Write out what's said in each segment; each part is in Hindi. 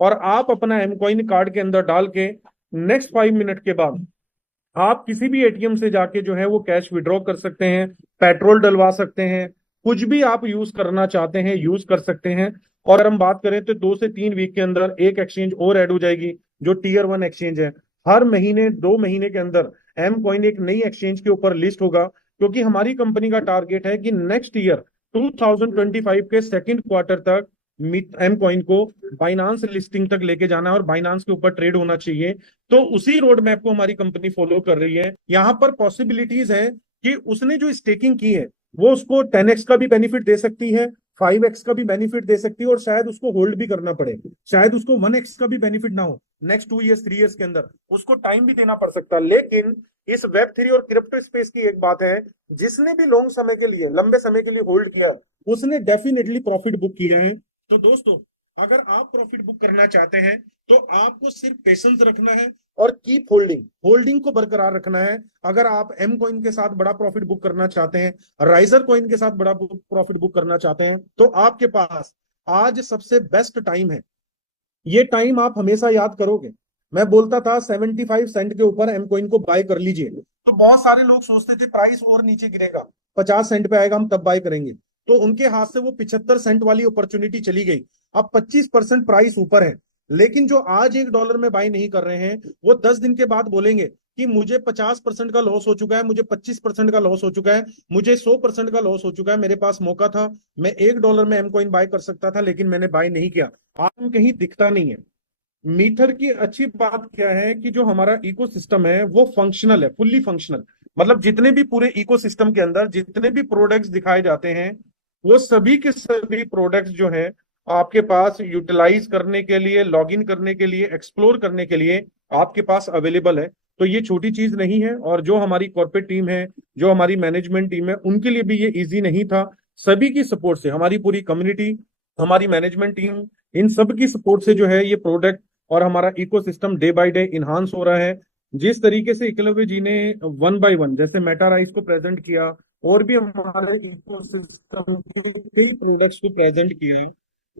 और आप अपना एम कॉइन कार्ड के अंदर डाल के नेक्स्ट 5 मिनट के बाद आप किसी भी एटीएम से जाके जो है वो कैश विड्रॉ कर सकते हैं, पेट्रोल डलवा सकते हैं, कुछ भी आप यूज करना चाहते हैं यूज कर सकते हैं। और अगर हम बात करें तो 2 से 3 वीक के अंदर एक एक्सचेंज और ऐड हो जाएगी, जो टीयर 1 एक्सचेंज है। हर महीने 2 महीने के अंदर एम कॉइन एक नई एक्सचेंज के ऊपर लिस्ट होगा, क्योंकि हमारी कंपनी का टारगेट है कि नेक्स्ट ईयर 2025 के सेकेंड क्वार्टर तक एम कॉइन को बाइनांस लिस्टिंग तक लेके जाना है और बाइनांस के ऊपर ट्रेड होना चाहिए। तो उसी रोड मैप को हमारी कंपनी फॉलो कर रही है। यहाँ पर पॉसिबिलिटीज है कि उसने जो स्टेकिंग की है वो उसको 10x का भी बेनिफिट दे सकती है, 5x का भी बेनिफिट दे सकती है, और शायद उसको होल्ड भी करना पड़े, शायद उसको 1x का भी बेनिफिट ना हो नेक्स्ट 2 इयर्स 3 इयर्स के अंदर, उसको टाइम भी देना पड़ सकता है। लेकिन इस वेब 3 और क्रिप्टो स्पेस की एक बात है, जिसने भी लॉन्ग समय के लिए लंबे समय के लिए होल्ड किया है उसने डेफिनेटली प्रॉफिट बुक किया है। तो दोस्तों, अगर आप प्रॉफिट बुक करना चाहते हैं तो आपको सिर्फ पेशेंस रखना है और कीप होल्डिंग, होल्डिंग को बरकरार रखना है। अगर आप एम कॉइन के साथ बड़ा प्रॉफिट बुक करना चाहते हैं, राइजर कॉइन के साथ बड़ा प्रॉफिट बुक करना चाहते हैं, तो आपके पास आज सबसे बेस्ट टाइम है। ये टाइम आप हमेशा याद करोगे। मैं बोलता था 75 सेंट के ऊपर एम कॉइन को बाय कर लीजिए, तो बहुत सारे लोग सोचते थे प्राइस और नीचे गिरेगा, 50 सेंट पे आएगा हम तब बाय करेंगे, तो उनके हाथ से वो 75 सेंट वाली अपॉर्चुनिटी चली गई। अब 25% प्राइस ऊपर है। लेकिन जो आज $1 में बाय नहीं कर रहे हैं, वो 10 दिन के बाद बोलेंगे कि मुझे 50% का लॉस हो चुका है, मुझे 25% का लॉस हो चुका है, मुझे 100% का लॉस हो चुका है, मेरे पास मौका था, मैं $1 में एम कॉइन बाय कर सकता था लेकिन मैंने बाय नहीं किया। आज कहीं दिखता नहीं है। मीटर की अच्छी बात क्या है कि जो हमारा इकोसिस्टम है वो फंक्शनल है, फुल्ली फंक्शनल। मतलब जितने भी पूरे इकोसिस्टम के अंदर जितने भी प्रोडक्ट्स दिखाए जाते हैं, वो सभी के सभी प्रोडक्ट्स जो हैं आपके पास यूटिलाइज करने के लिए, लॉगिन करने के लिए, एक्सप्लोर करने के लिए आपके पास अवेलेबल है। तो ये छोटी चीज नहीं है, और जो हमारी कॉर्पोरेट टीम है, जो हमारी मैनेजमेंट टीम है, उनके लिए भी ये इजी नहीं था। सभी की सपोर्ट से, हमारी पूरी कम्युनिटी, हमारी मैनेजमेंट टीम, इन सब की सपोर्ट से जो है ये प्रोडक्ट और हमारा ecosystem day by day enhance हो रहा है। जिस तरीके से एकलव्य जी ने 1 बाय 1 जैसे मेटा राइस को प्रेजेंट किया, और भी हमारे इकोसिस्टम के कई प्रोडक्ट्स को प्रेजेंट किया,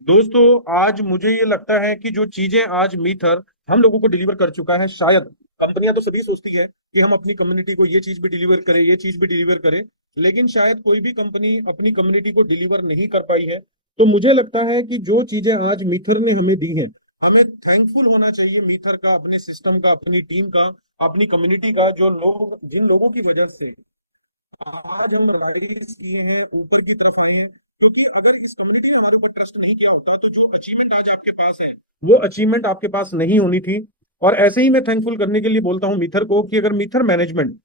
दोस्तों आज मुझे ये लगता है कि जो चीजें आज मीथर हम लोगों को डिलीवर कर चुका है, शायद कंपनियां तो सभी सोचती है कि हम अपनी कम्युनिटी को ये चीज भी डिलीवर करें, ये चीज भी डिलीवर करें, लेकिन शायद कोई भी कंपनी अपनी कम्युनिटी को डिलीवर नहीं कर पाई है। तो मुझे लगता है कि जो चीजें आज मीथर ने हमें दी हैं, हमें थैंकफुल होना चाहिए मीथर का, अपने सिस्टम का, अपनी टीम का, अपनी कम्युनिटी का, जो लोग, जिन लोगों की वजह से आज हम राइज किए हैं, ऊपर की तरफ आए हैं। क्योंकि अगर इस कम्युनिटी ने हमारे ऊपर ट्रस्ट नहीं किया होता तो जो अचीवमेंट आज आपके पास है वो अचीवमेंट आपके पास नहीं होनी थी। और ऐसे ही मैं थैंकफुल करने के लिए बोलता हूं मीथर को, कि अगर मीथर मैनेजमेंट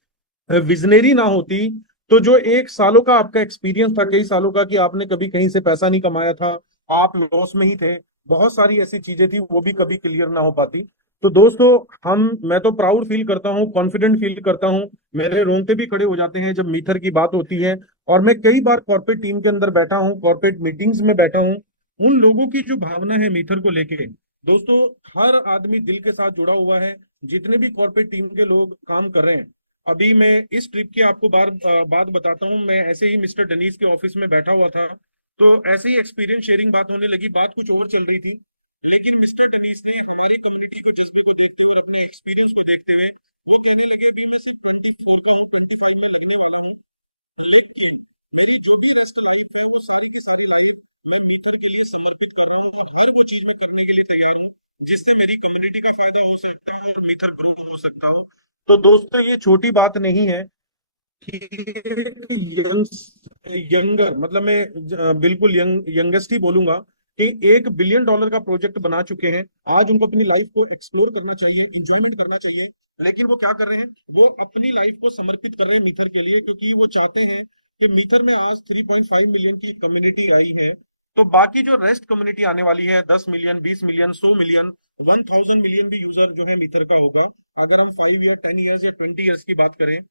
विजनरी ना होती, तो जो 1 सालों का आपका एक्सपीरियंस था, कई सालों का, कि आपने कभी कहीं से पैसा नहीं कमाया था, आप लॉस में ही थे, बहुत सारी ऐसी चीजें थी, वो भी कभी क्लियर ना हो पाती। तो दोस्तों, मैं तो प्राउड फील करता हूँ, कॉन्फिडेंट फील करता हूँ, मेरे रोंगटे भी खड़े हो जाते हैं जब मीथर की बात होती है। और मैं कई बार कॉर्पोरेट टीम के अंदर बैठा हूँ, कॉर्पोरेट मीटिंग्स में बैठा हूँ, उन लोगों की जो भावना है मीथर को लेके, दोस्तों, हर आदमी दिल के साथ जुड़ा हुआ है। जितने भी कॉर्पोरेट टीम के लोग काम कर रहे हैं, अभी मैं इस ट्रिप की आपको बात बताता हूँ। मैं ऐसे ही मिस्टर डनीस के ऑफिस में बैठा हुआ था, तो ऐसे ही एक्सपीरियंस शेयरिंग बात होने लगी, बात कुछ और चल रही थी, लेकिन मिस्टर डनीस ने हमारी कम्युनिटी को, जज्बे को देखते हुए और अपने एक्सपीरियंस को देखते हुए वो कहने लगे, अभी मैं सिर्फ 24 का हूँ, 25 में लगने वाला हूँ, लेकिन मेरी जो भी रेस्ट लाइफ है वो सारी की सारी लाइफ मैं मीथर के लिए समर्पित कर रहा हूँ, और हर वो चीज मैं करने के लिए तैयार हूँ जिससे मेरी कम्युनिटी का फायदा हो सकता हो और मीथर ग्रो हो सकता हो। तो दोस्तों, ये छोटी बात नहीं है कि यंगर, मतलब मैं बिल्कुल यंगेस्ट ही बोलूंगा, कि $1 बिलियन का प्रोजेक्ट बना चुके हैं। आज उनको अपनी लाइफ को एक्सप्लोर करना चाहिए, इंजॉयमेंट करना चाहिए, लेकिन वो क्या कर रहे हैं, वो अपनी लाइफ को समर्पित कर रहे हैं मीथर के लिए, क्योंकि वो चाहते हैं कि मीथर में आज 3.5 मिलियन की कम्युनिटी आई है, तो बाकी जो रेस्ट कम्युनिटी आने वाली है, 10 मिलियन, 20 मिलियन, 100 मिलियन, 1000 मिलियन भी यूजर जो है मीथर का होगा, अगर हम 5 ईयर, 10 ईयर्स या 20 ईयर्स की बात करें।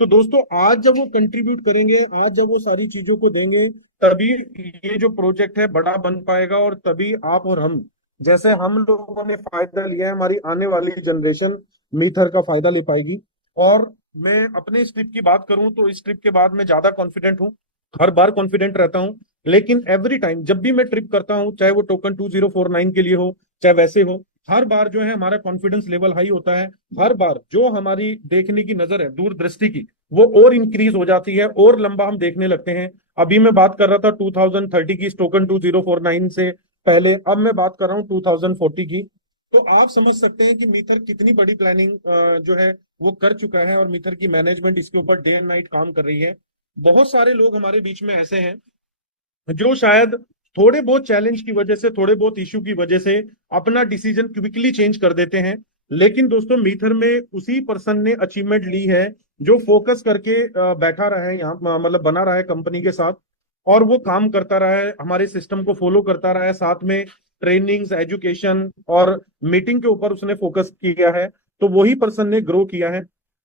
तो दोस्तों, आज जब वो कंट्रीब्यूट करेंगे, आज जब वो सारी चीजों को देंगे, तभी ये जो प्रोजेक्ट है बड़ा बन पाएगा, और तभी आप और हम, जैसे हम लोगों ने फायदा लिया है, हमारी आने वाली जनरेशन मीथर का फायदा ले पाएगी। और मैं अपने इस ट्रिप की बात करूं तो इस ट्रिप के बाद मैं ज्यादा कॉन्फिडेंट हूं, हर बार कॉन्फिडेंट रहता हूं, लेकिन एवरी टाइम जब भी मैं ट्रिप करता हूं, चाहे वो टोकन 2049 के लिए हो, चाहे वैसे हो, हर बार जो है हमारा कॉन्फिडेंस लेवल हाई होता है। हर बार जो हमारी देखने की नजर है दूरदृष्टि की, वो और इंक्रीज हो जाती है, और लंबा हम देखने लगते हैं। अभी मैं बात कर रहा था 2030 की, इस टोकन 2049 से पहले, अब मैं बात कर रहा हूँ 2040 की। तो आप समझ सकते हैं कि मीथर कितनी बड़ी प्लानिंग जो है वो कर चुका है, और मीथर की मैनेजमेंट इसके ऊपर डे एंड नाइट काम कर रही है। बहुत सारे लोग हमारे बीच में ऐसे हैं जो शायद थोड़े बहुत चैलेंज की वजह से, थोड़े बहुत इश्यू की वजह से अपना डिसीजन क्विकली चेंज कर देते हैं। लेकिन दोस्तों, मीथर में उसी पर्सन ने अचीवमेंट ली है जो फोकस करके बैठा रहा है यहाँ, मतलब बना रहा है कंपनी के साथ, और वो काम करता रहा है, हमारे सिस्टम को फॉलो करता रहा है, साथ में ट्रेनिंग्स, एजुकेशन और मीटिंग के ऊपर उसने फोकस किया है। तो वही पर्सन ने ग्रो किया है,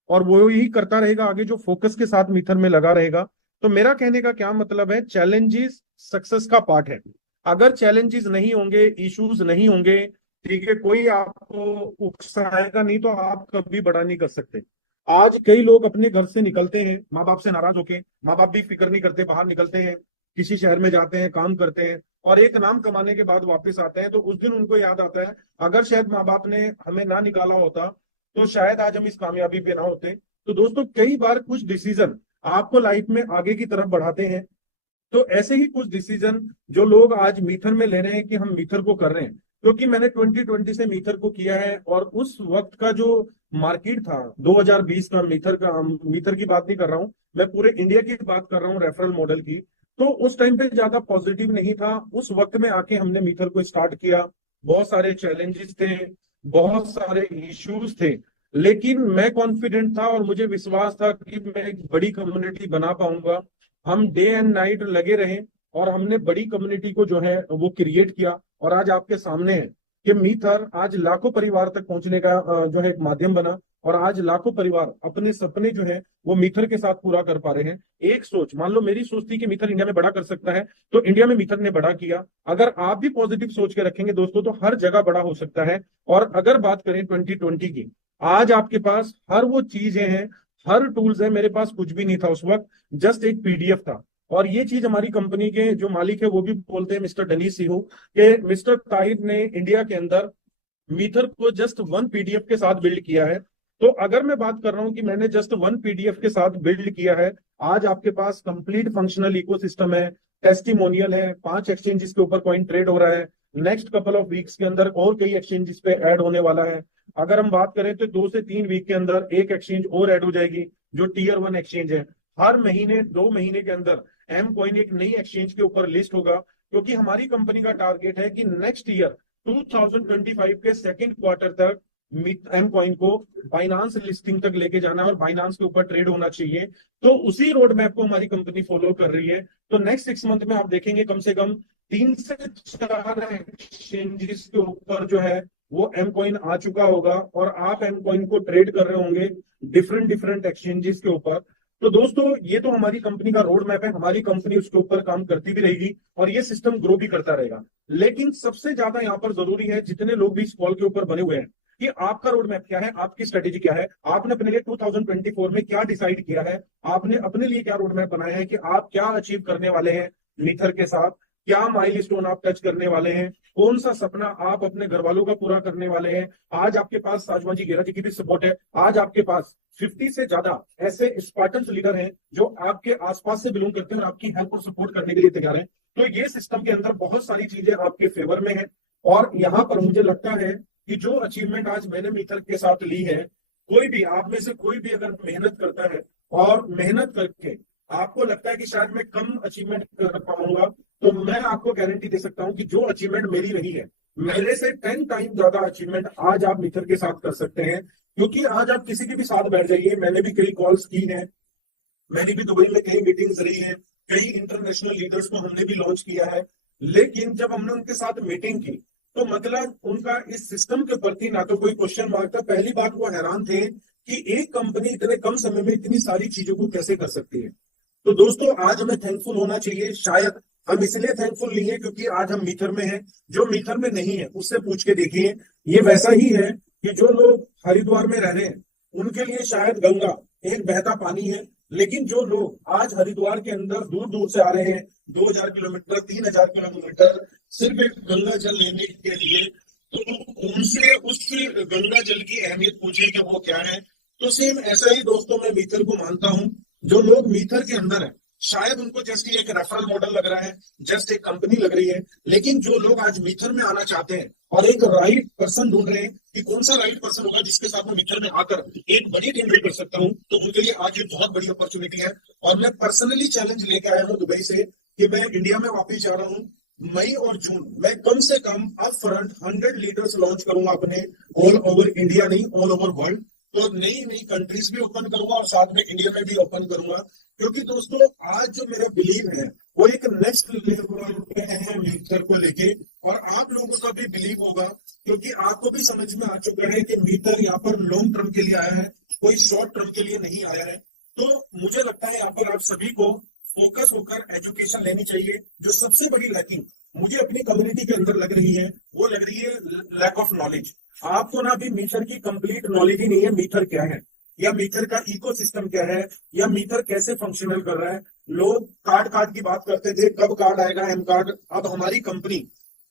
और वो ही करता रहेगा आगे, जो फोकस के साथ मीथर में लगा रहेगा। तो मेरा कहने का क्या मतलब है, चैलेंजेस सक्सेस का पार्ट है। अगर चैलेंजेस नहीं होंगे, इश्यूज नहीं होंगे, ठीक है, कोई आपको उकसाएगा नहीं, तो आप कभी बड़ा नहीं कर सकते। आज कई लोग अपने घर से निकलते हैं माँ बाप से नाराज होके, माँ बाप भी फिक्र नहीं करते, बाहर निकलते हैं, किसी शहर में जाते हैं, काम करते हैं, और एक नाम कमाने के बाद वापस आते हैं, तो उस दिन उनको याद आता है, अगर शायद माँ बाप ने हमें ना निकाला होता, तो शायद आज हम इस कामयाबी पे ना होते। तो दोस्तों, कई बार कुछ डिसीजन आपको लाइफ में आगे की तरफ बढ़ाते हैं। तो ऐसे ही कुछ डिसीजन जो लोग आज मीथर में ले रहे हैं कि हम मीथर को कर रहे हैं, क्योंकि मैंने 2020 से मीथर को किया है, और उस वक्त का जो मार्केट था 2020 का, मीथर की बात नहीं कर रहा हूं मैं, पूरे इंडिया की बात कर रहा हूँ, रेफरल मॉडल की। तो उस टाइम पे ज्यादा पॉजिटिव नहीं था। उस वक्त में आके हमने मीथर को स्टार्ट किया, बहुत सारे चैलेंजेस थे, बहुत सारे इश्यूज थे, लेकिन मैं कॉन्फिडेंट था और मुझे विश्वास था कि मैं एक बड़ी कम्युनिटी बना पाऊंगा। हम डे एंड नाइट लगे रहे, और हमने बड़ी कम्युनिटी को जो है वो क्रिएट किया, और आज आपके सामने है कि मीथर आज लाखों परिवार तक पहुंचने का जो है एक माध्यम बना, और आज लाखों परिवार अपने सपने जो है वो मीथर के साथ पूरा कर पा रहे हैं। एक सोच, मान लो मेरी सोच थी कि मीथर इंडिया में बड़ा कर सकता है, तो इंडिया में मीथर ने बड़ा किया। अगर आप भी पॉजिटिव सोच के रखेंगे दोस्तों, तो हर जगह बड़ा हो सकता है। और अगर बात करें 2020 की, आज आपके पास हर वो चीजें हैं, हर टूल्स है। मेरे पास कुछ भी नहीं था उस वक्त, जस्ट एक पीडीएफ था। और ये चीज हमारी कंपनी के जो मालिक है वो भी बोलते हैं, मिस्टर डनीश सिंह, कि मिस्टर ताहिर ने इंडिया के अंदर मीथर को जस्ट वन पीडीएफ के साथ बिल्ड किया है। तो अगर मैं बात कर रहा हूं कि मैंने जस्ट वन पीडीएफ के साथ बिल्ड किया है, आज आपके पास कंप्लीट फंक्शनल इकोसिस्टम है, टेस्टिमोनियल है, 5 एक्सचेंजेस के ऊपर कॉइन ट्रेड हो रहा है, नेक्स्ट कपल ऑफ वीक्स के अंदर और कई एक्सचेंजेस पे ऐड होने वाला है। अगर हम बात करें तो 2 से 3 वीक के अंदर एक एक्सचेंज और ऐड हो जाएगी, जो टीयर 1 एक्सचेंज है। हर महीने 2 महीने के अंदर एम कॉइन एक नई एक्सचेंज के ऊपर लिस्ट होगा, क्योंकि हमारी कंपनी का टारगेट है कि नेक्स्ट ईयर 2025 के सेकंड क्वार्टर तक एम कॉइन को बाइनांस लिस्टिंग तक लेके जाना है, और बाइनांस के ऊपर ट्रेड होना चाहिए। तो उसी रोड मैप को हमारी कंपनी फॉलो कर रही है। तो नेक्स्ट 6 मंथ में आप देखेंगे कम से कम 3 से 4 एक्सचेंजेस के ऊपर जो है वो एम कॉइन आ चुका होगा, और आप एम कॉइन को ट्रेड कर रहे होंगे डिफरेंट डिफरेंट एक्सचेंजेस के ऊपर। तो दोस्तों, ये तो हमारी कंपनी का रोड मैप है, हमारी कंपनी उसके ऊपर काम करती भी रहेगी, और ये सिस्टम ग्रो भी करता रहेगा। लेकिन सबसे ज्यादा यहाँ पर जरूरी है, जितने लोग भी इस कॉल के ऊपर बने हुए हैं, कि आपका रोड मैप क्या है, आपकी स्ट्रेटेजी क्या है, आपने अपने लिए 2024 में क्या डिसाइड किया है, आपने अपने लिए क्या रोड मैप बनाया है, कि आप क्या अचीव करने वाले हैं मीथर के साथ, क्या माइलस्टोन आप टच करने वाले हैं, कौन सा सपना आप अपने घर वालों का पूरा करने वाले हैं। आज आपके पास साजवान जी, गेरा जी की भी सपोर्ट है। आज आपके पास 50 से ज्यादा ऐसे स्पार्टन्स लीडर हैं जो आपके आसपास से बिलोंग करते हैं और आपकी हेल्प और सपोर्ट करने के लिए तैयार है। तो ये सिस्टम के अंदर बहुत सारी चीजें आपके फेवर में है, और यहाँ पर मुझे लगता है कि जो अचीवमेंट आज मैंने मीथर के साथ ली है, कोई भी आप में से कोई भी अगर मेहनत करता है, और मेहनत करके आपको लगता है कि शायद मैं कम अचीवमेंट कर पाऊंगा, तो मैं आपको गारंटी दे सकता हूं कि जो अचीवमेंट मेरी रही है, मेरे से 10 टाइम ज्यादा अचीवमेंट आज आप मीथर के साथ कर सकते हैं। क्योंकि आज आप किसी के भी साथ बैठ जाइए, मैंने भी कई कॉल्स की हैं, मेरी भी दुबई में कई मीटिंग्स रही हैं, कई इंटरनेशनल लीडर्स को हमने भी लॉन्च किया है। लेकिन जब हमने उनके साथ मीटिंग की, तो मतलब उनका इस सिस्टम के प्रति ना तो कोई क्वेश्चन मार्क था, पहली बात वो हैरान थे कि एक कंपनी इतने कम समय में इतनी सारी चीजों को कैसे कर सकती है। तो दोस्तों, आज हमें थैंकफुल होना चाहिए। शायद हम इसलिए थैंकफुल नहीं है क्योंकि आज हम मीथर में हैं। जो मीथर में नहीं है उससे पूछ के देखिए, ये वैसा ही है कि जो लोग हरिद्वार में रह रहे हैं, उनके लिए शायद गंगा एक बहता पानी है, लेकिन जो लोग आज हरिद्वार के अंदर दूर दूर से आ रहे हैं, 2000 किलोमीटर, 3000 किलोमीटर, सिर्फ एक गंगा जल लेने के लिए, तो उनसे उस गंगा जल की अहमियत पूछे कि वो क्या है। तो सेम ऐसा ही दोस्तों मैं मीथर को मानता हूं। जो लोग मीथर के अंदर है, शायद उनको जस्ट एक रेफरल मॉडल लग रहा है, जस्ट एक कंपनी लग रही है, लेकिन जो लोग आज मीथर में आना चाहते हैं और एक राइट पर्सन ढूंढ रहे हैं कि कौन सा राइट पर्सन होगा जिसके साथ मैं मीथर में आकर एक बड़ी टीम बिल्ड कर सकता हूं, तो उनके लिए आज एक बहुत बड़ी अपॉर्चुनिटी है। और मैं पर्सनली चैलेंज लेके आया हूं दुबई से कि मैं इंडिया में वापिस जा रहा हूं। मई और जून मैं कम से come up front 100 leaders launch करूंगा अपने, ऑल ओवर इंडिया नहीं, ऑल ओवर वर्ल्ड। तो नई नई कंट्रीज भी ओपन करूंगा और साथ में इंडिया में भी ओपन करूंगा, क्योंकि दोस्तों आज जो मेरा बिलीव है वो एक नेक्स्ट लेवल पे है मीटर को लेके, और आप लोगों का भी बिलीव होगा, क्योंकि आपको भी समझ में आ चुका है कि मीटर यहाँ पर लॉन्ग टर्म के लिए आया है, कोई शॉर्ट टर्म के लिए नहीं आया है। तो मुझे लगता है यहाँ पर आप सभी को फोकस होकर एजुकेशन लेनी चाहिए। जो सबसे बड़ी लैकिंग मुझे अपनी कम्युनिटी के अंदर लग रही है, वो लग रही है लैक ऑफ नॉलेज। आपको ना भी मीटर की कंप्लीट नॉलेज ही नहीं है, मीटर क्या है, या मीटर का इकोसिस्टम क्या है, या मीटर कैसे फंक्शनल कर रहा है। लोग कार्ड की बात करते थे, कब कार्ड आएगा, एम कार्ड। अब हमारी कंपनी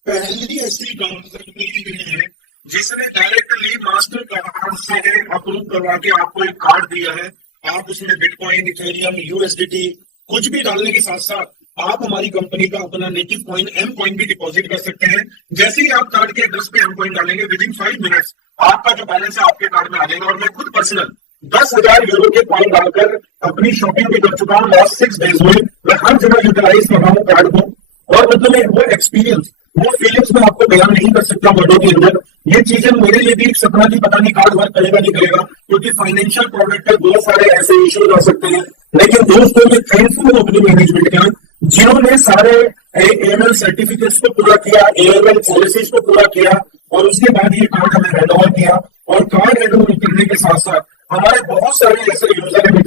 पहली ऐसी कंपनी है जिसने डायरेक्टली मास्टर कार्ड से अप्रूव करवा के आपको एक कार्ड दिया है। आप उसमें बिटकॉइन, इथेरियम, यूएसडीटी कुछ भी डालने के साथ साथ आप हमारी कंपनी का अपना नेटिव कॉइन एम कॉइन भी डिपॉजिट कर सकते हैं। जैसे ही आप कार्ड के एड्रेस पे एम कॉइन डालेंगे, विद इन 5 मिनट्स आपका जो बैलेंस है आपके कार्ड में आ जाएगा। और मैं खुद पर्सनल 10,000 यूरो के कॉइन डालकर अपनी शॉपिंग कर चुका हूँ। 6 डेज में मैं हर जगह यूटिलाइज कर रहा हूँ कार्ड को, और मतलब वो एक्सपीरियंस, वो फीलिंग्स में आपको बयान नहीं कर सकता वीडियो के अंदर। ये चीजें मेरे लिए भी एक सपना की पता नहीं कार्ड वर्क करेगा नहीं करेगा, क्योंकि फाइनेंशियल प्रोडक्ट के बहुत सारे ऐसे इश्यूज आ सकते हैं। लेकिन दोस्तों मैं थैंकफुल अपनी मैनेजमेंट का, जिन्होंने सारे एएमएल सर्टिफिकेट्स को पूरा किया, एएमएल पॉलिसीज को पूरा किया, और उसके बाद ये कार्ड हमें हैंडओवर किया। और कार्ड हैंडओवर करने के साथ साथ हमारे बहुत सारे ऐसे यूजर हैं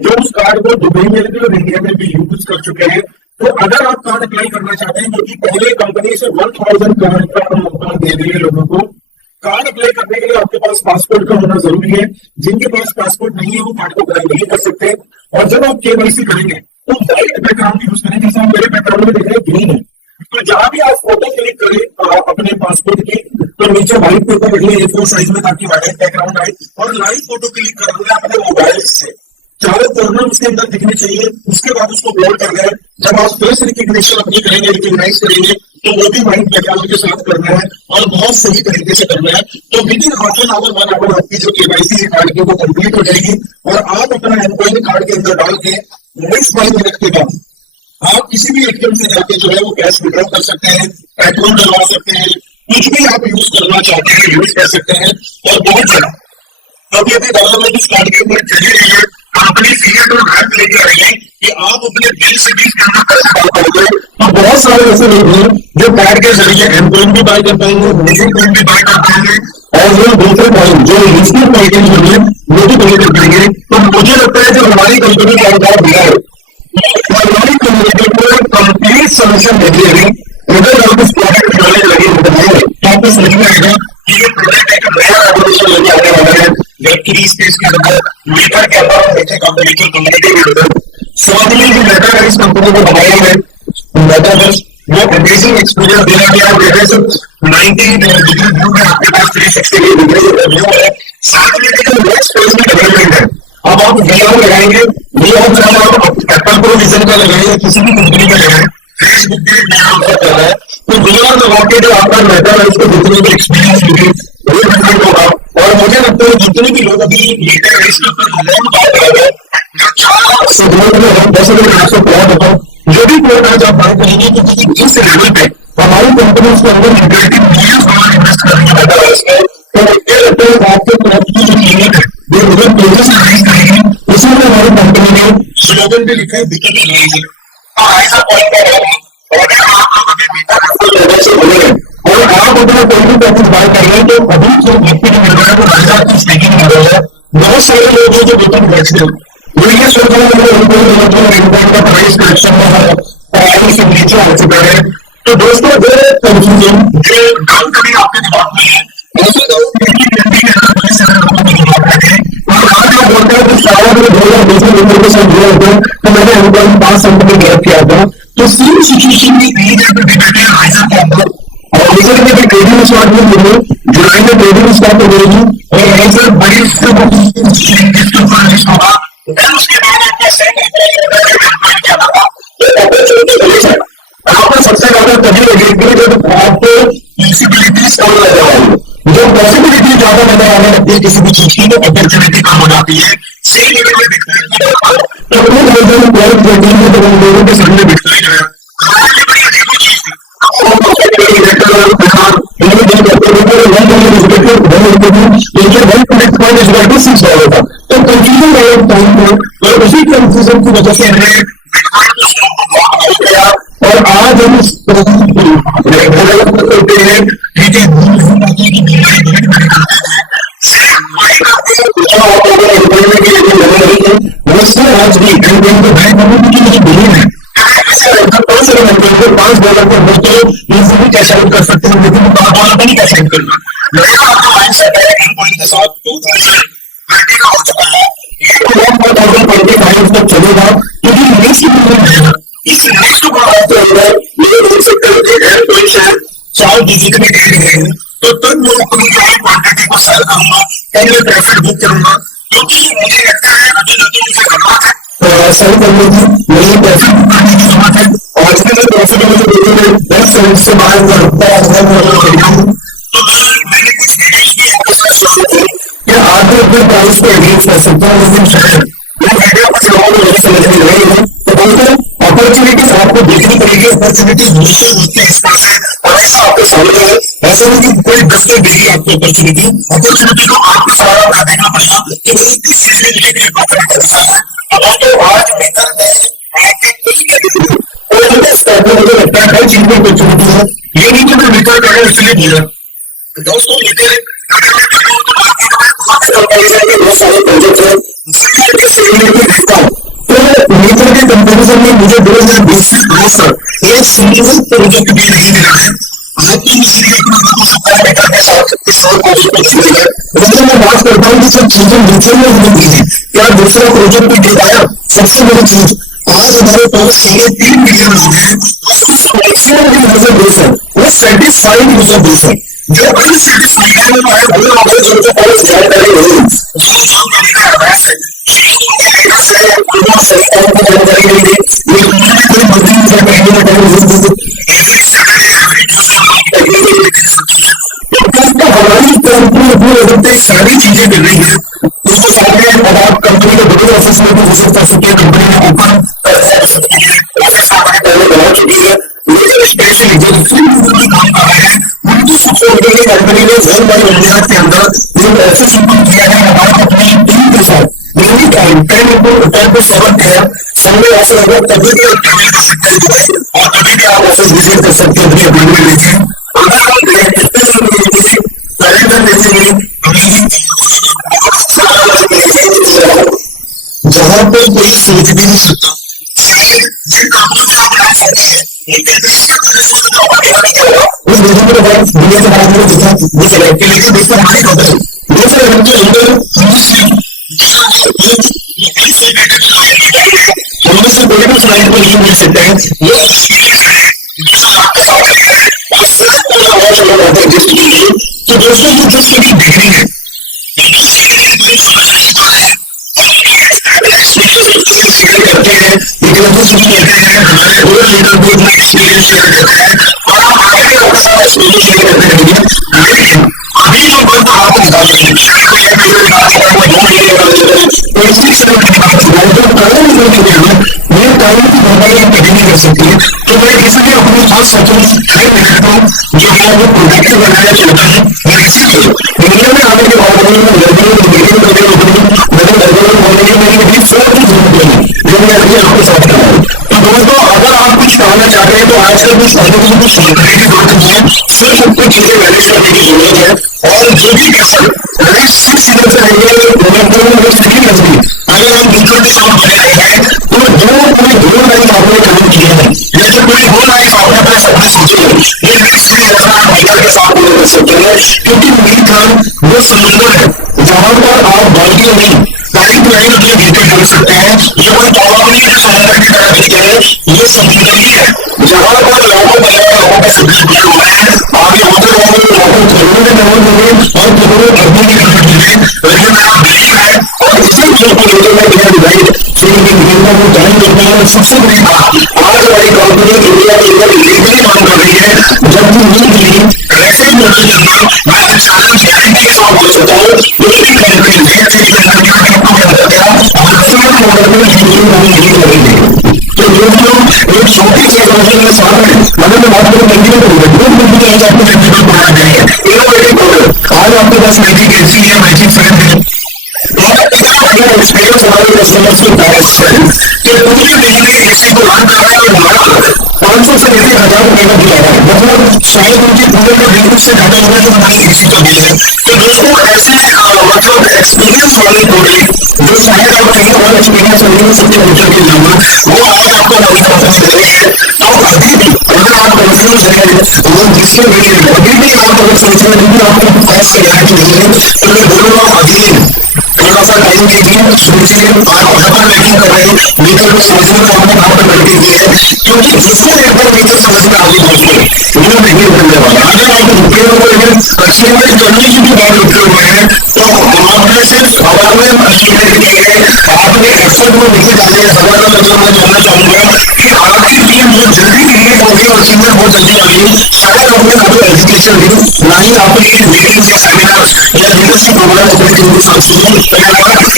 जो उस कार्ड को दुबई में भी और इंडिया में भी यूज कर चुके हैं। तो अगर आप कार्ड अप्लाई करना चाहते हैं, क्योंकि पहले कंपनी से 1000 करोड़ दे रही है लोगों को, कार्ड अप्लाई करने के लिए आपके पास पासपोर्ट का होना जरूरी है। जिनके पास पासपोर्ट नहीं है वो कार्ड को अप्लाई नहीं कर सकते हैं। और जब आप केवाईसी करेंगे तो व्हाइट बैकग्राउंड यूज करें, जैसे आप मेरे बैकग्राउंड में देख रहे हैं ग्रीन है, तो जहां भी आप फोटो क्लिक करें आप अपने पासपोर्ट की, तो नीचे व्हाइट पेपर लगे साइड में ताकि वाइट बैकग्राउंड आए। और लाइव फोटो क्लिक करेंगे अपने मोबाइल से, चारों कोने उसका अंदर दिखना चाहिए, उसके बाद उसको अपलोड कर दें। जब आप फेस रिकग्निशन अपने कैमरा यूटिलाइज करेंगे तो वो भी व्हाइट बैकग्राउंड के साथ करना है और बहुत सही तरीके से करना है। तो विद इन सेकंड अगर मैं नंबर आपके जो केवाईसी कार्ड की वो कंप्लीट हो जाएगी और आप अपने एनकाउंट कार्ड के अंदर डाल के नेक्स्ट 5 मिनट के बाद आप किसी भी एटीएम से जाके जो है वो कैश विड्रॉ कर सकते हैं, पेट्रोल डलवा सकते हैं, कुछ भी आप यूज करना चाहते हैं वो कर सकते हैं। और बहुत सही, क्योंकि अभी गवर्नमेंट इस कार्ड के ऊपर चली है, अपने फेस और हैंड लेकर आएंगे कि आप अपने बैंक सिटीज के अंदर कैसे डाल पाएंगे। अब बहुत सारे ऐसे लोग हैं जो कार्ड के जरिए एमकॉइन भी बाय कर पाएंगे, म्यूचुअल फंड भी बाय कर पाएंगे, और जो इन्वेस्टमेंट आइटम जो है वो भी बाय कर पाएंगे। तो मुझे लगता है कि हमारी कंपनी का है हमारी कम्युनिटी को आपको समझ में आएगा कि ये प्रोडक्ट एक नया है वेब थ्री स्पेस के अंदर मीटर के अलावा देखे कम्युनिटी के अंदर साथ में वो अमेजिंग एक्सपीरियंस 90 डिग्री व्यू है, व्यू है। साथ में भी जो नेक्स्ट आप लगाएंगे लगाइए किसी भी कंपनी का लगाए, फेसबुक पे करना है जितने भी लोग अभी जो भी प्रोडक्ट आज आप बाय करेंगे, क्योंकि इस लेवल पे हमारी कंपनी उसके अंदर नेगेटिव इन्वेस्ट करने इसीलिए हमारी कंपनी ने स्लोगन भी लिखा है और आप अपना कोई भी पैकेज बाय कर रहे हैं तो अभी बहुत सारे लोग हैं जो वेतन बेचते हैं, ये सोच रहे हैं नीचे आ चुका है। तो दोस्तों अगर कंफ्यूजन कभी आपके दिमाग में है सारा के साथ जुड़ा होता है, तो मैंने उनको 5 साल में गैप किया था। तो सेम सिचुएशन में लीवर के भी ट्रेडिंग स्टॉक में मिली, जुलाई में ट्रेडिंग स्टॉक में मिली, और ऐसा बड़ी आपको सबसे ज्यादा तभी लगेगी जब आपको पॉसिबिलिटीज और नजर आएगी। जब पॉसिबिलिटी ज्यादा नजर आने लगती है किसी भी चीज की, तो अपॉर्चुनिटी कम हो जाती है। तो 2018 में तो हम लोगों के सामने बिटकॉइन है, तो कंफ्यूजन है एक टाइम पर, और उसी कंफ्यूजन की वजह से हमें और आज हम आज भी तो बैंक की बिलीव है $5 पर बोलते हैं कैश आउट कर सकते हैं, लेकिन बोला भी नहीं कैश आउट करना। चलेगा लेकिन नेक्स्ट भी नहीं मिलेगा। इस नेक्स्ट को बात होगा, ये देख सकते हो कि 4 डिजिट में देख रहे हैं, तो तब मेरे पूरी क्वांटिटी को सेल करूंगा और मैं प्रॉफिट बुक करूंगा, क्योंकि मुझे लगता है सही करने की मैंने प्रॉफिट बुक करने की जरूरत है। और से बाहर में रुकता है, मैंने कुछ आगे अपने प्राइस को इंक्रीज कर सकते हैं, लेकिन अपॉर्चुनिटीज आपको दूसरी तरीके अपॉर्चुनिटीज दूसरे होती है। अगर आपको समझ आए ऐसे नहीं कि कोई 10 को देगी आपकी अपॉर्चुनिटी को आपको सारा करना पड़ेगा, लेकिन किस चीज के लिए अपॉर्चुनिटी तो आज बेहतर है हर चीज में अपॉर्चुनिटी है। ये नहीं कि कोई नीचे करना इसलिए दिया दोस्तों लेते हैं नेचर के कंपेरिजन में मुझे 2020 में रजिस्टर एक सिंगल प्रोजेक्ट भी नहीं मिला है। आपकी जैसे मैं बात करता हूँ कि सब चीजें नेचर में मिलती है, क्या दूसरा प्रोजेक्ट भी जिताया। सबसे बड़ी चीज आज हमारे पास 3 मिलियन लोग हैं, वो सेटिस्फाइड यूजर बेस है। जो अनसेटिस्फाइड सारी चीजें मिल रही है। ऑफिस में भी विजिट कर सकते हैं, दुकान स्पेशली जो उनकी सपोर्ट के लिए कंपनी ने को सेलेक्ट किया। हमने ऐसा लगा कभी भी आप ट्रैवल कर सकते हैं और कभी भी आप ऑफिस विजिट कर सकते हैं अपनी अपॉइंटमेंट लेके। जहां पर कोई सोच भी नहीं सकता जो है वो प्रोजेक्ट बनाना चाहता है अगर आप कुछ पाना चाहते हैं तो आज का कुछ फायदा में कुछ सिक्योरिटी देखनी है, सिर्फ कुछ चीजें मैनेज करने की जरूरत है। और जो भी अगर आप नीचे की तरफ गिर रहे हैं तो लेकिन मैं वो लाइफ अपने पास अपने सोचेगा ये किसी की योजना योजना के साथ कर सकता हूँ, क्योंकि मेरी काम वो समझना है जहां पर आप बाइक नहीं पाइप लाइन में गिरते देख सकते हैं जो ये सिक्योरिटी है। जब आप लोगों के लोगों के जरूरत और जरूरत अभी भी करते हैं, लेकिन आप नहीं है और इसी चीजों को लेकर मैं कह रहा हूँ लेकिन लोगों को ध्यान देती है। सबसे बड़ी बात आज वाले कंपनी इंडिया के अंदर इतनी काम कर रही है, जब भी नींद की क्राइसिस में नहीं है और अचानक ऐसी और कुछ होता है एक ही कंपनी है तो लोगों को एक छोटी सी बात करना चाहते हैं। अगर मैं बात करूं मीडिया को कोई कंपनी आज आपको करने का पाया नहीं है, इनोवेटिव बोलो आज आपके पास मैजिक एसी है, मैजिक फैन है और इतना बड़ा एक्सपीरियंस हमारे कस्टमर्स के पास है कि उनके लिए एसी को ऑन करना तो मात्र 500 से लेकर 1000 रुपए का दिया है, मतलब शायद उनके पूरे का दिन से ज्यादा होने के बाद एसी का बिल है। ऐसे एक्सपीरियंस वाले प्रोडक्ट जो शायद आप थोड़ी बहुत एक्सपीरियंस होने को छोटे मीटर के अलावा अगर आप कंटिन्यूस हैं वो डिस्प्ले नहीं है, अभी भी आप अगर सोच रहे हो कि अगर प्राइस करना चाहिए तो मैं बोलूंगा अगेन थोड़ा सा टाइम लीजिए, सोचिए क्योंकि जिसको मतलब मुझे समझ में आगे दोस्तों वो नहीं होने वाला। अगर एक रिपेयर हुआ है, अचीवमेंट करने की भी बात करना है तो आपने सिर्फ हमारे अचीवमेंट के लिए आपने एफर्ट को लेकर जाने हमारे मतलब मैं बोलना चाहूंगा कि आपकी टीम को जल्दी पूरे होने अचीवमेंट बहुत जल्दी आ गई। सवाल आपने आपको एजुकेशन दी ना ही आपने एक मीटिंग सिखाया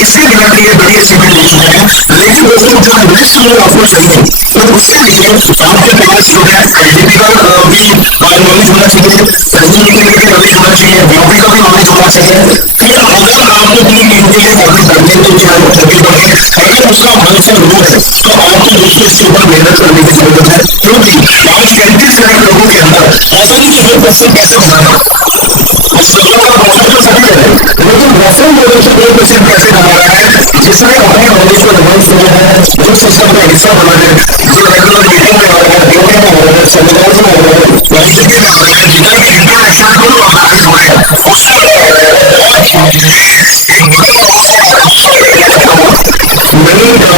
इसके बिना के लिए दोस्तों शुरू हो चुके हैं। लेकिन दोस्तों जब नेक्स्ट न्यूज आपको चाहिए तो उसके लिए आपके पास जो है आइडेंटिटी का भी नॉलेज होना चाहिए, कस्टमर को लेकर नॉलेज होना चाहिए, ग्लोबल का भी नॉलेज होना चाहिए। फिर अगर आपको कोई प्रेजेंटेशन करनी पड़ती है तो क्या आगे बढ़े, अगर उसका आंसर हो तो आपको देखिए इसके ऊपर मेहनत करने की जरूरत है क्योंकि आज 35,000 लोगों के अंदर ऐसा नहीं है बफर के साथ लेकिन बफर मॉडल को 2% दिखाई जा रहा है जिसमें अपनी मॉडल को लॉन्च किया है, जिस सिस्टम का हिस्सा बना है, जो रेगुलर मीटिंग में आएगा, मीटिंग में होगा, सेमिनार्स में होगा,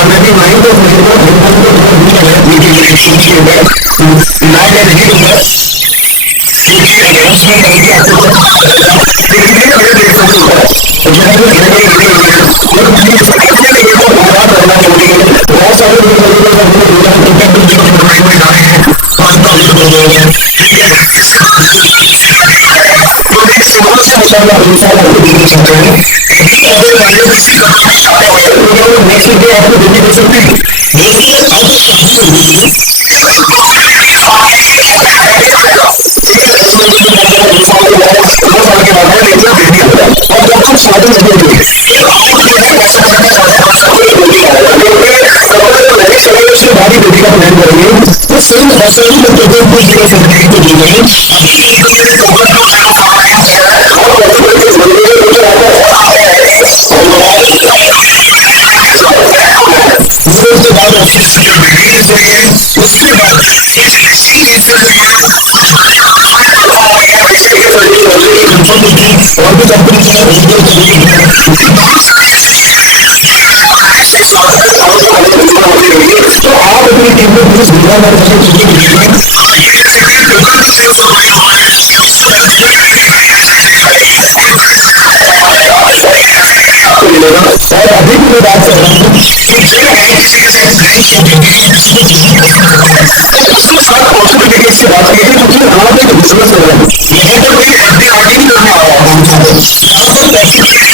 मेरी भाई तो मेरे को बहुत अच्छा तो सेम हॉस्पिटल में प्रोग्राम कुछ दिनों से होने के लिए उसके बाद उसके बाद और भी कंपनी तो आप और अभी भी मैं बात कर रहा हूँ तो जो है किसी के साथ बैंक को देंगे जिसको जल्दी प्रॉफिट होता है यहाँ पर कोई हैंडी राइटिंग नहीं आ रहा है, यहाँ पर प्रॉफिट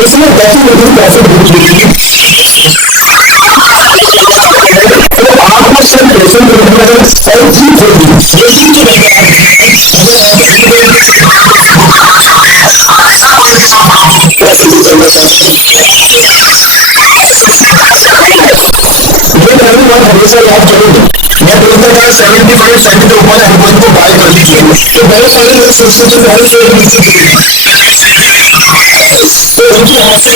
इसमें बैठे लोगों को प्रॉफिट बहुत होती है। आपको सब क्वेश्चन करना है और चीज होगी जो पहली बात हमेशा याद करोगे मैं बोलता था 75% के ऊपर हम आपको बाय करनी चाहिए तो बहुत सारे लोग सोचते हैं पहले से नीचे गिरी है तो उनकी मुझे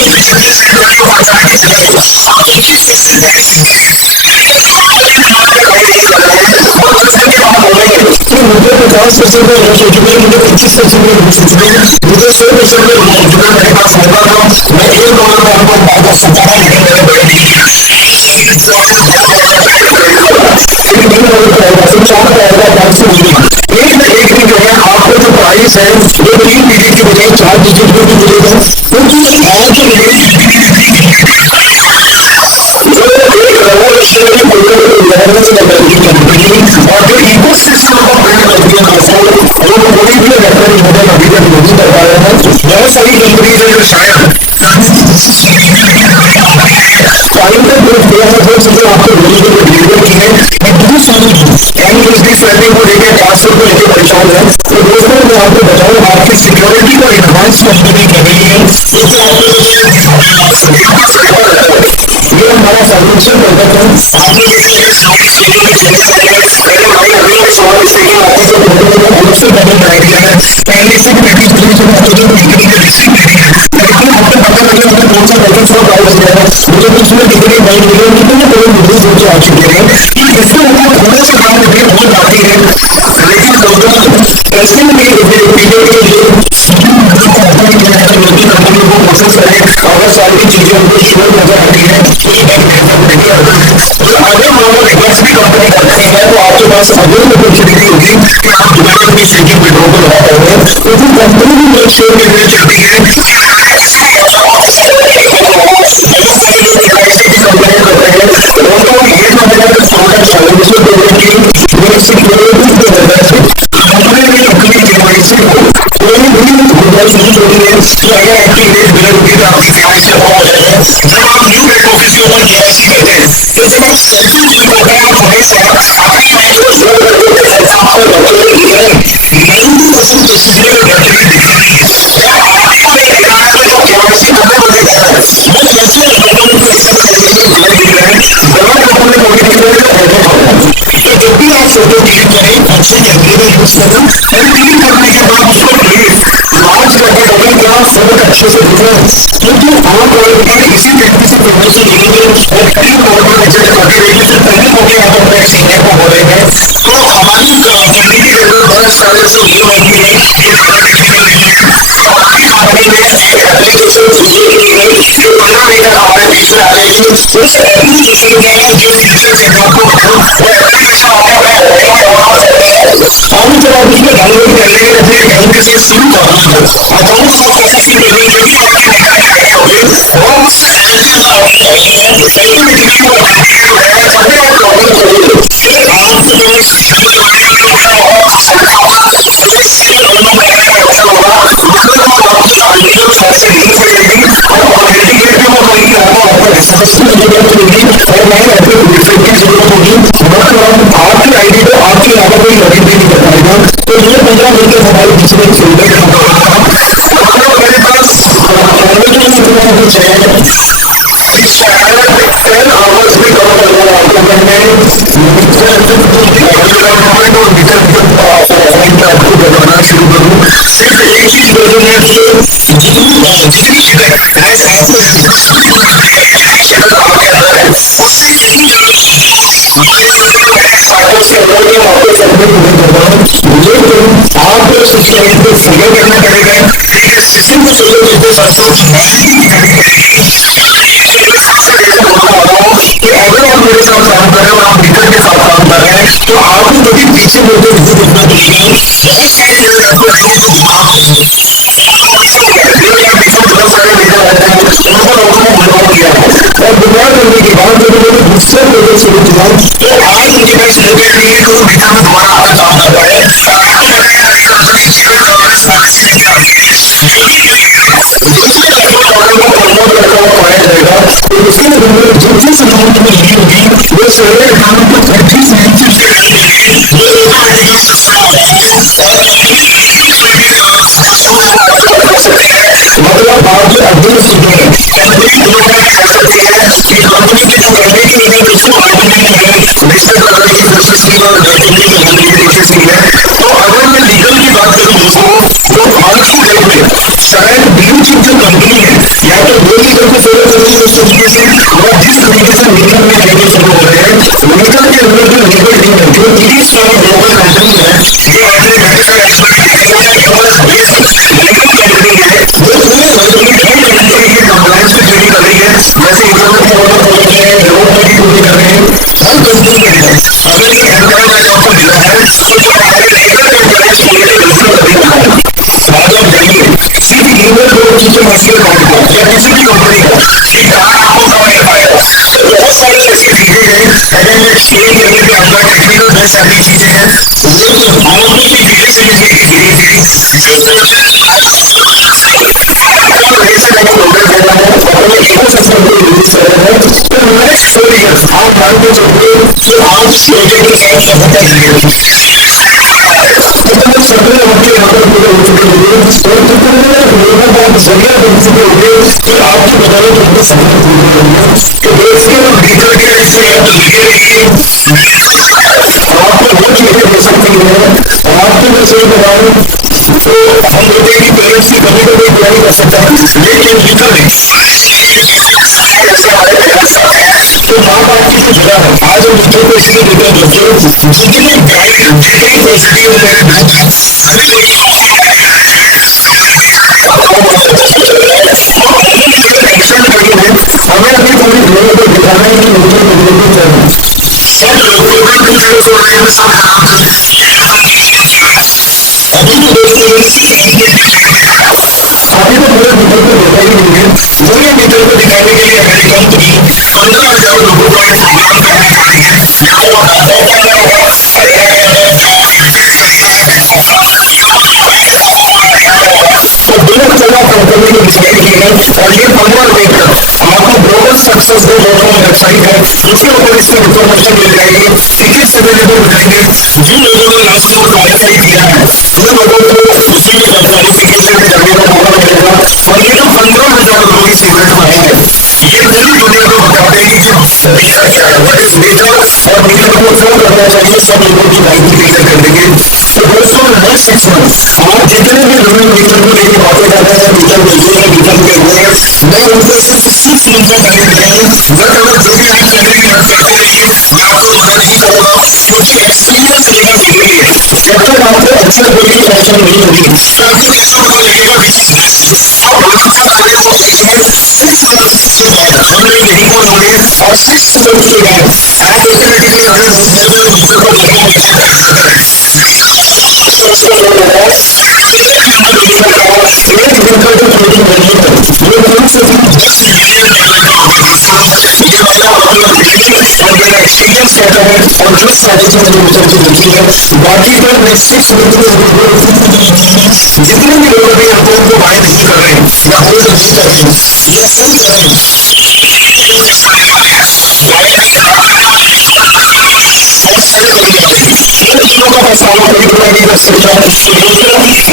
50% में लॉस हो चुका है, मुझे 25% में लॉस हो चुका है, मुझे 100% में लॉस हो चुका है। मेरे पास मैं एक बोल रहा हूँ आपको सत्ता प्राइस है वो मुझे मिलने के बजाय 4 डिजिट में भी मिलेगा, क्योंकि आज के बहुत सारी कंपनी के शायद मैं आपको बताऊं आपकी सिक्योरिटी को एडवांस कंपनी कर रही है, क्योंकि आपको ये हमारा फाइनेंशियल प्रोडक्ट है। अगर मेरे बिजनेस की कंपनी करते हैं तो आपके पास अगले अपॉर्चुनिटी होगी कि सेंट्रल विड्रॉ को लगा पाओगे, क्योंकि कंपनी भी एक सेल लेवल चलती है। अगर आपके लोग बिना रोटी का आपके केवाईसी अप्रूव हो जाए, जब आप न्यू नेट ऑफिस के ऊपर केवाईसी करते हैं, तो जब आप सेल्फी यूज करके केसेस में बैटरी दिखेगी। तो जब भी आप फोटो क्लिक करें अच्छे कैमरे में यूज करें और क्लिक करने के बाद अच्छे से दिखा, क्योंकि आप और बात इसी तरीके से लेवल से लेंगे और तीन लेवल नीचे से रखेंगे तो दोनों बच्चे एक दूसरे के सीखने को बोलेंगे। तो हमारी कंपनी के लिए बहुत सारे से ये है उस एप्लीकेशन का जो फीचर्स आगे जब आप उसमें डाउनलोड करेंगे अपने घर में से सिम कर लीजिए हर कंट्री अगर ये सरकार का सबसे ज्यादा ज्यादा बनाइए सिर्फ ह्यूमन को चीजें हासिल करने को ये किसी भी कंपनी को बहुत सारे ऐसे चीजें हैं अगर मैं एक्सप्लेन करने के अंदर टेक्निकल बहुत सारी चीजें हैं वो जो मार्केट की चीजें से रिलेटेड आप मान के चलिए कि आज सोचो कि शायद सफलता ही है आपकी बदौलत उनके सफल पूरे होंगे तो दोस्तों दूसरे के ऐसे आपको मैं सोच रहा हूँ तो हम लोग की पेरेंट्स की कभी कभी बुराई कर सकता है लेकिन तो माँ बाप की जो जगह है आज हम बच्चों को इसलिए देते हैं बच्चे जितनी डायरेक्ट जितनी पॉजिटिव है सब अभी तो दोस्तों आने वाले मुद्दों को बताने के लिए मूल मुद्दों को दिखाने के लिए हमारे चंद तो दो सवाल कंपनी को डिसाइड की है और ये आपका बहुत सक्सेसफुल बहुत वेबसाइट है उसमें कोई उसकी इंफॉर्मेशन मिल जाएगी इट इज अवेलेबल क्वालिफिकेशन को करने का मौका मिलेगा कम 15,000 रुपये स्टूडेंट मिलेंगे और पुस्तकों से करना चाहिए सब लोगों की क्वालिफिकेशन करने के दोस्तों मस्ट सक्सेस आप जितने भी लोग वापस आ रहे हैं क्योंकि एक्सपीरियंस लेना जरूरी है क्योंकि आपको अच्छी बिल्डिंग नहीं मिलेगी के बाद हम लोग एलिजिबल होंगे और 6 स्टूडेंट्स के लिए बाकी तो नेक्स्ट 6 स्टूडेंट्स जितने भी लोग अपने को ट्राई नहीं कर रहे हैं होल्ड नहीं कर रहे हैं या सब कर रहे हैं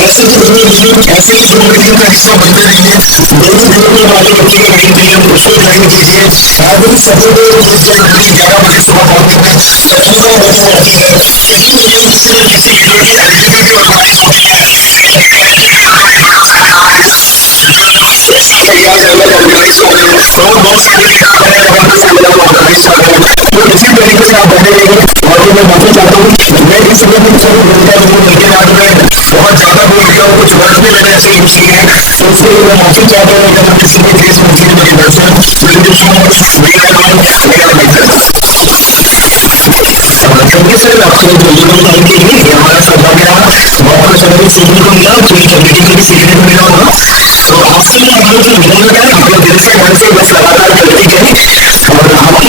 ऐसे स्टूडेंट्स को ऐसे स्टूडेंट्स को परीक्षा देते देते जैसे स्टूडेंट वाले बच्चे जो नहीं थे उसको ट्राई कीजिए आप उन सभी को दूसरे दूसरी जगह किस गवर्नमेंट में तकनीका बनी जाती है क्या सर्वर ऑर्गेनाइज कर रहे हैं और बहुत सारी बातें चाहता हूँ मैं इस समय में बहुत ज्यादा बोल गया और कुछ वर्ड भी मैंने ऐसे यूज किए हैं तो उसके लिए मैं माफी चाहता हूँ अगर किसी को प्लीज कंफ्यूज मेरे पैसे क्योंकि फिर आप लोग बोलिए हमारा सौभाग्य रहा बहुत कुछ हमको सीखने को मिला कुछ पॉजिटिव भी सीखने को मिला है तो ऐसी चीजें की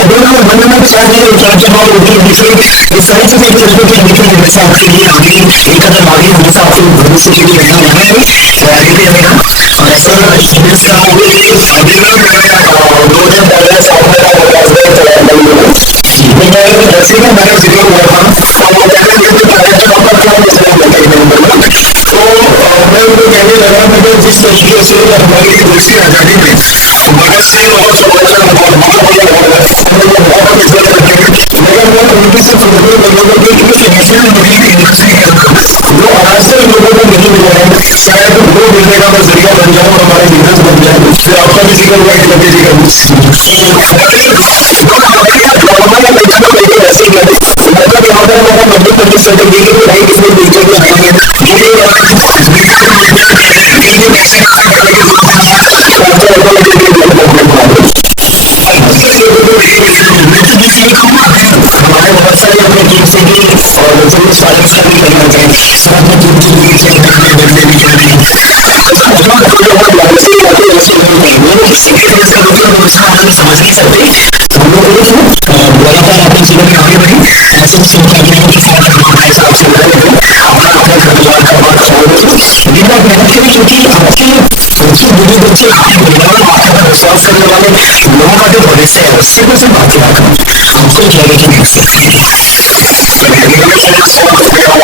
अगर आप बनाना चाह रहे हैं तो जब आप उनके हमसे इस तरह से चीजें होती है कि हमेशा आपके लिए आगे उनका दरवाजे हमेशा आपसे भरोसे के लिए रहने तो आगे भी रहेगा वैसे वो एक्सपीरियंस के लिए अभी ना मैं 2 दिन पहले फॉर्मर का दरवाजा चला ऐसे ही मैंने जिक्र हुआ था तो वो कहते थे कि पॉइंट जो होता था वो सारे बनते ही नहीं बनता तो मैं उनको कहने लगा था कि जिस तरीके से हमारी कुर्सी आजादी में भारत से लेकिन मैं उनकी से लोगों को लोगों को ये शिक्षा जो आज तक लोगों को नहीं मिला है शायद वो मिलने का मैं जरिया बन जाऊँ हमारे लीडर्स बन जाए फिर आपका भी जिक्र हुआ कि ऐसे ही है मतलब यहाँ पर हमारा मध्य प्रदेश का स्टडी करना चाहिए।